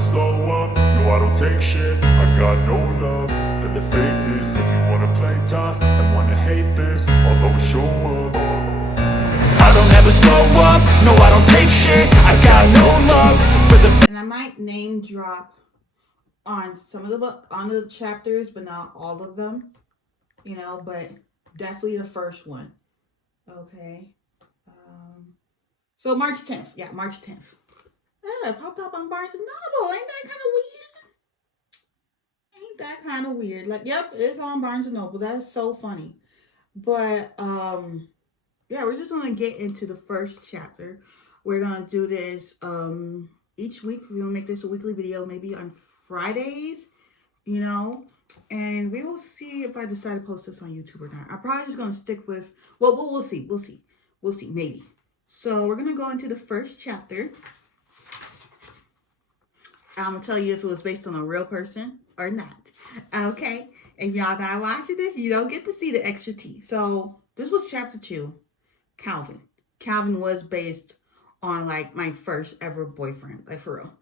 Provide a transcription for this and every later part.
slow up, no I don't take shit. I got no love for the fakeness. If you wanna play tough and wanna hate this, I'll always show up. I don't ever slow up, no I don't take shit. I got no love for the And I might name drop on some of the book on the chapters, but not all of them. But definitely the first one. Okay. So March 10th. Yeah, March 10th. Yeah, it popped up on Barnes and Noble. Ain't that kind of weird? Ain't that kind of weird? Like, yep, it's on Barnes and Noble. That's so funny. But yeah, we're just gonna get into the first chapter. We're gonna do this each week. We're gonna make this a weekly video, maybe on Fridays, you know. And we will see if I decide to post this on YouTube or not. I'm probably just gonna stick with we'll see. We'll see, maybe. So we're gonna go into the first chapter. I'm gonna tell you if it was based on a real person or not. Okay. If y'all not watching this, you don't get to see the extra tea. So this was chapter 2, Calvin. Calvin was based on like my first ever boyfriend, like for real.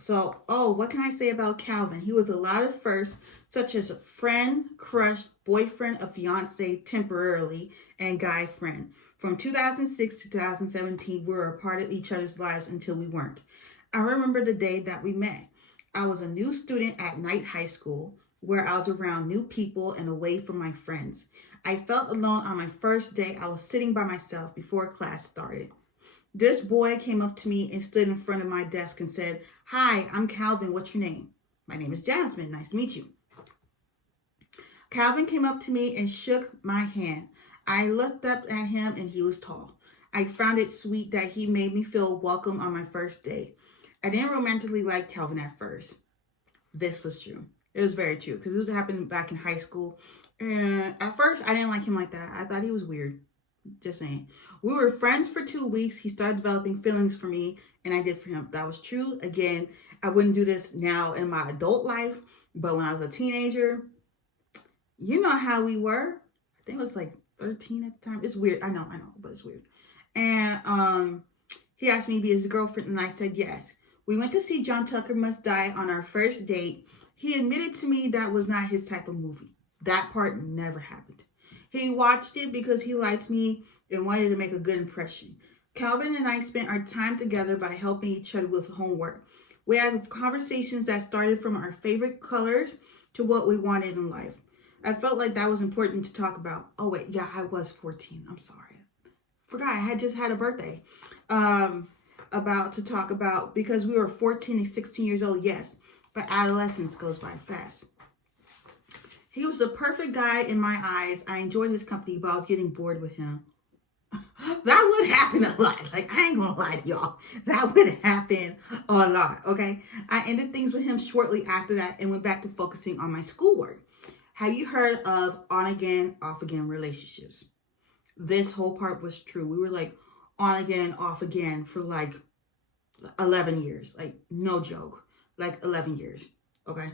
So, what can I say about Calvin? He was a lot of firsts, such as a friend, crush, boyfriend, a fiance, temporarily, and guy friend. From 2006 to 2017, we were a part of each other's lives until we weren't. I remember the day that we met. I was a new student at Knight High School, where I was around new people and away from my friends. I felt alone on my first day. I was sitting by myself before class started. This boy came up to me and stood in front of my desk and said, "Hi, I'm Calvin. What's your name?" "My name is Jasmine. Nice to meet you." Calvin came up to me and shook my hand. I looked up at him and he was tall. I found it sweet that he made me feel welcome on my first day. I didn't romantically like Calvin at first. This was true. It was very true because this happened back in high school. And at first, I didn't like him like that. I thought he was weird. Just saying. We were friends for 2 weeks. He started developing feelings for me, and I did for him. That was true. Again, I wouldn't do this now in my adult life, but when I was a teenager, you know how we were. I think it was like 13 at the time. It's weird. I know, but it's weird. And he asked me to be his girlfriend, and I said yes. We went to see John Tucker Must Die on our first date. He admitted to me that was not his type of movie. That part never happened. He watched it because he liked me and wanted to make a good impression. Calvin and I spent our time together by helping each other with homework. We had conversations that started from our favorite colors to what we wanted in life. I felt like that was important to talk about. Oh wait, yeah, I was 14. I'm sorry. Forgot I had just had a birthday. About to talk about because we were 14 and 16 years old, yes, but adolescence goes by fast. He was the perfect guy in my eyes. I enjoyed his company, but I was getting bored with him. That would happen a lot. Like, I ain't gonna lie to y'all. That would happen a lot, okay? I ended things with him shortly after that and went back to focusing on my schoolwork. Have you heard of on again, off again relationships? This whole part was true. We were like on again, off again for like 11 years. Like, no joke. Like 11 years, okay?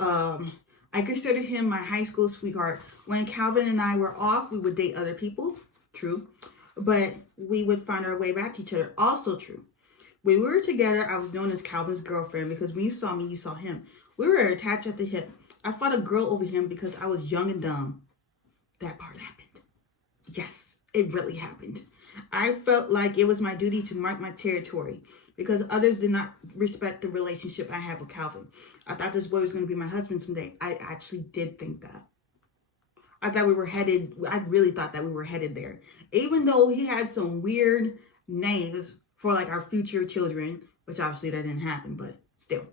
I consider him my high school sweetheart. When Calvin and I were off, we would date other people. True. But we would find our way back to each other. Also true. When we were together, I was known as Calvin's girlfriend because when you saw me, you saw him. We were attached at the hip. I fought a girl over him because I was young and dumb. That part happened. Yes, it really happened. I felt like it was my duty to mark my territory because others did not respect the relationship I have with Calvin. I thought this boy was going to be my husband someday. I actually did think that. I really thought that we were headed there. Even though he had some weird names for like our future children, which obviously that didn't happen, but still.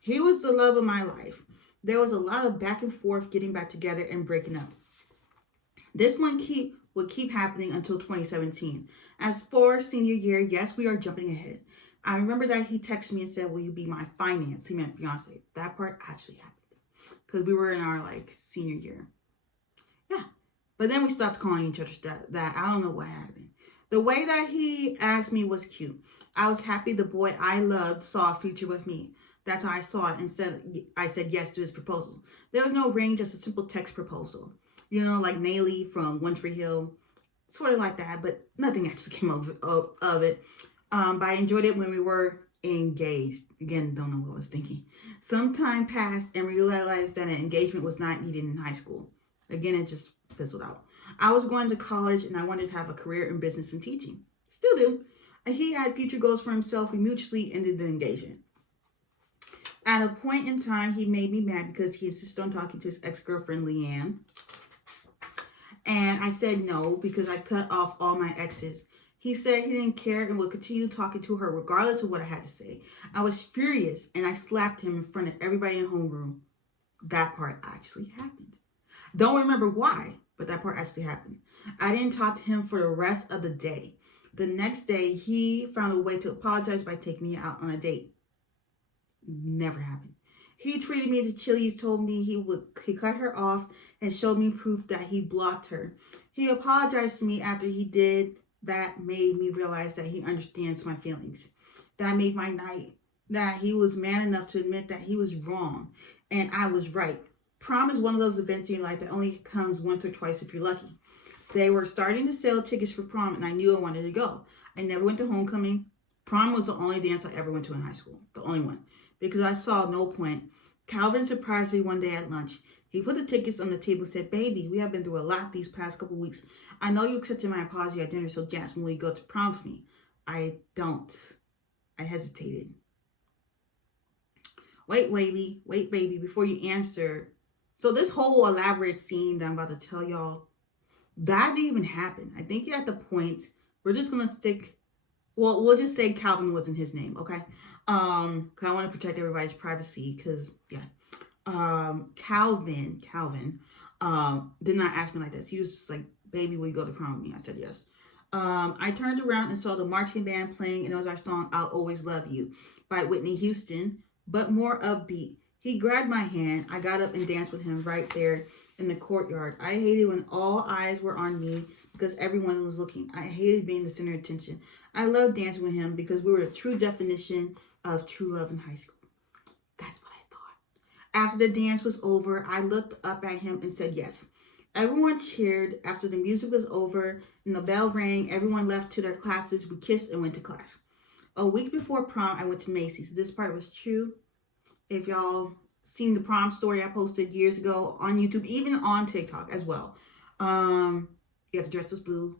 He was the love of my life. There was a lot of back and forth getting back together and breaking up. This one would keep happening until 2017. As for senior year, yes, we are jumping ahead. I remember that he texted me and said, "Will you be my finance?" He meant fiance. That part actually happened because we were in our like senior year. Yeah. But then we stopped calling each other that. I don't know what happened. The way that he asked me was cute. I was happy the boy I loved saw a future with me. That's how I saw it. Instead, I said yes to his proposal. There was no ring, just a simple text proposal. You know, like Naylee from One Tree Hill. Sort of like that, but nothing actually came of it. But I enjoyed it when we were engaged. Again, don't know what I was thinking. Some time passed and realized that an engagement was not needed in high school. Again, it just fizzled out. I was going to college and I wanted to have a career in business and teaching. Still do. And he had future goals for himself. We mutually ended the engagement. At a point in time, he made me mad because he insisted on talking to his ex-girlfriend, Leanne. And I said no because I cut off all my exes. He said he didn't care and would continue talking to her regardless of what I had to say. I was furious and I slapped him in front of everybody in homeroom. That part actually happened. Don't remember why, but that part actually happened. I didn't talk to him for the rest of the day. The next day, he found a way to apologize by taking me out on a date. Never happened. He treated me to Chili's, told me he cut her off, and showed me proof that he blocked her. He apologized to me after he did. That made me realize that he understands my feelings. That made my night. That he was man enough to admit that he was wrong and I was right. Prom is one of those events in your life that only comes once or twice if you're lucky. They were starting to sell tickets for prom and I knew I wanted to go. I never went to homecoming. Prom was the only dance I ever went to in high school. The only one. Because I saw no point. Calvin surprised me one day at lunch. He put the tickets on the table and said, "Baby, we have been through a lot these past couple weeks. I know you accepted my apology at dinner, so Jasmine, will you go to prom with me?" I don't. I hesitated. Wait, baby, before you answer. So this whole elaborate scene that I'm about to tell y'all, that didn't even happen. I think at the point, we're just going to stick, well, we'll just say Calvin wasn't his name, okay? Because I want to protect everybody's privacy, because, yeah. Calvin, did not ask me like this. He was just like, "Baby, will you go to prom with me?" I said yes. I turned around and saw the marching band playing, and it was our song "I'll Always Love You" by Whitney Houston, but more upbeat. He grabbed my hand. I got up and danced with him right there in the courtyard. I hated when all eyes were on me because everyone was looking. I hated being the center of attention. I loved dancing with him because we were the true definition of true love in high school. That's what I thought. After the dance was over, I looked up at him and said yes. Everyone cheered. After the music was over and the bell rang, everyone left to their classes. We kissed and went to class. A week before prom, I went to Macy's. This part was true. If y'all seen the prom story I posted years ago on YouTube, even on TikTok as well. Yeah, the dress was blue.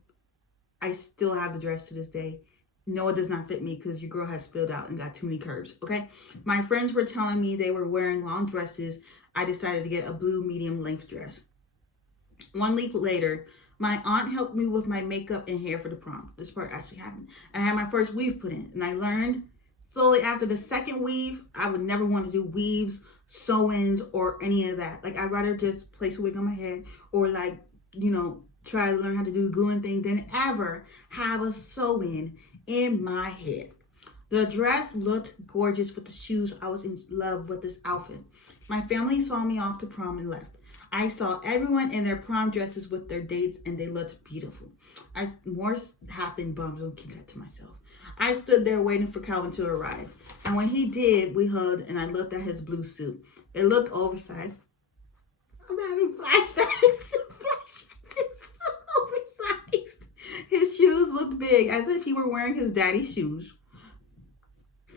I still have the dress to this day. No, it does not fit me because your girl has spilled out and got too many curves, okay? My friends were telling me they were wearing long dresses. I decided to get a blue medium length dress. 1 week later, my aunt helped me with my makeup and hair for the prom. This part actually happened. I had my first weave put in, and I learned slowly after the second weave, I would never want to do weaves, sew-ins, or any of that. Like, I'd rather just place a wig on my head or, like, you know, try to learn how to do the gluing thing than ever have a sew-in in my head. The dress looked gorgeous with the shoes. I was in love with this outfit. My family saw me off to prom and left. I saw everyone in their prom dresses with their dates and they looked beautiful. More happened, but I'm going to keep that to myself. I stood there waiting for Calvin to arrive. And when he did, we hugged and I looked at his blue suit. It looked oversized. I'm having flashbacks. Oversized. His shoes looked big, as if he were wearing his daddy's shoes.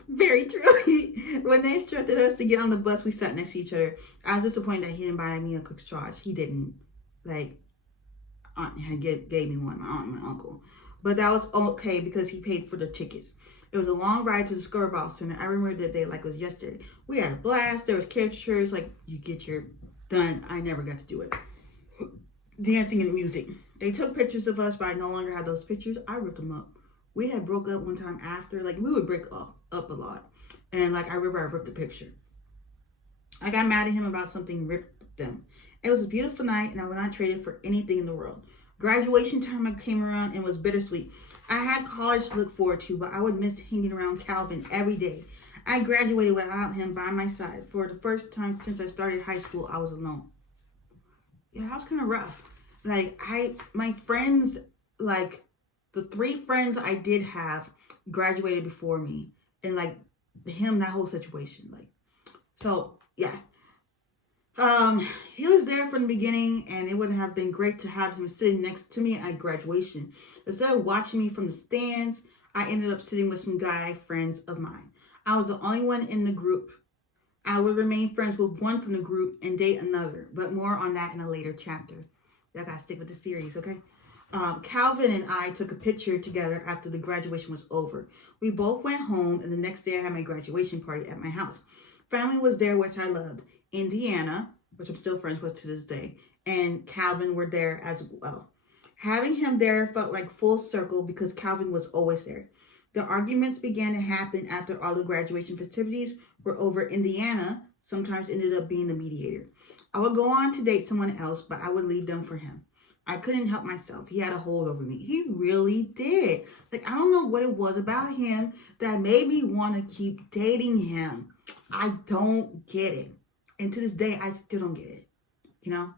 Very true. When they instructed us to get on the bus, we sat next to each other. I was disappointed that he didn't buy me a cook's charge. He didn't. Like, aunt had gave me one, my aunt and my uncle. But that was okay because he paid for the tickets. It was a long ride to the Skirball Center. I remember that day like it was yesterday. We had a blast. There was caricatures, like you get your done. I never got to do it. Dancing and music. They took pictures of us, but I no longer have those pictures. I ripped them up. We had broke up one time after. Like, we would break up a lot. And, like, I remember I ripped the picture. I got mad at him about something, ripped them. It was a beautiful night, and I would not trade it for anything in the world. Graduation time came around and was bittersweet. I had college to look forward to, but I would miss hanging around Calvin every day. I graduated without him by my side. For the first time since I started high school, I was alone. Yeah, that was kind of rough. Like, my friends, like, the 3 friends I did have graduated before me. And, like, him, that whole situation. Like, so, yeah. He was there from the beginning, and it would have been great to have him sitting next to me at graduation. Instead of watching me from the stands, I ended up sitting with some guy friends of mine. I was the only one in the group. I would remain friends with one from the group and date another, but more on that in a later chapter. Y'all gotta stick with the series, okay? Calvin and I took a picture together after the graduation was over. We both went home, and the next day I had my graduation party at my house. Family was there, which I loved. Indiana, which I'm still friends with to this day, and Calvin were there as well. Having him there felt like full circle because Calvin was always there. The arguments began to happen after all the graduation festivities were over. Indiana sometimes ended up being the mediator. I would go on to date someone else, but I would leave them for him. I couldn't help myself. He had a hold over me. He really did. Like, I don't know what it was about him that made me want to keep dating him. I don't get it. And to this day, I still don't get it. You know?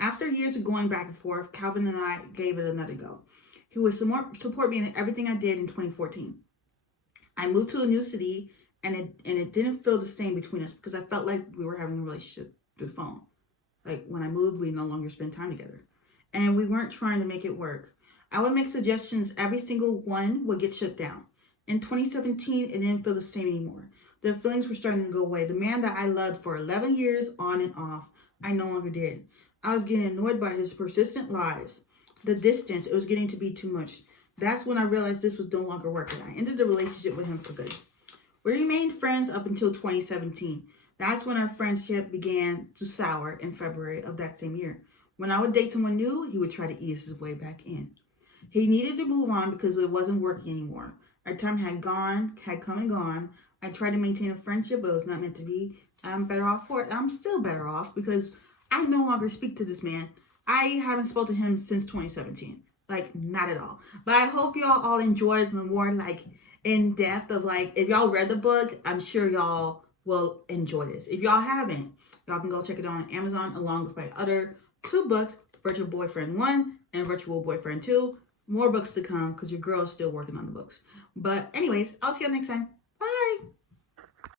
After years of going back and forth, Calvin and I gave it another go. He would support me in everything I did in 2014. I moved to a new city, and it didn't feel the same between us because I felt like we were having a relationship through the phone. Like, when I moved, we no longer spent time together. And we weren't trying to make it work. I would make suggestions. Every single one would get shut down. In 2017, it didn't feel the same anymore. The feelings were starting to go away. The man that I loved for 11 years on and off, I no longer did. I was getting annoyed by his persistent lies. The distance, it was getting to be too much. That's when I realized this was no longer working. I ended the relationship with him for good. We remained friends up until 2017. That's when our friendship began to sour in February of that same year. When I would date someone new, he would try to ease his way back in. He needed to move on because it wasn't working anymore. Our time had come and gone. I tried to maintain a friendship, but it was not meant to be. I'm better off for it. I'm still better off because I no longer speak to this man. I haven't spoken to him since 2017. Like, not at all. But I hope y'all all enjoyed the more, like, in depth of, like, if y'all read the book, I'm sure y'all will enjoy this. If y'all haven't, y'all can go check it out on Amazon along with my other 2 books, Virtual Boyfriend 1 and Virtual Boyfriend 2. More books to come because your girl is still working on the books. But anyways, I'll see you next time.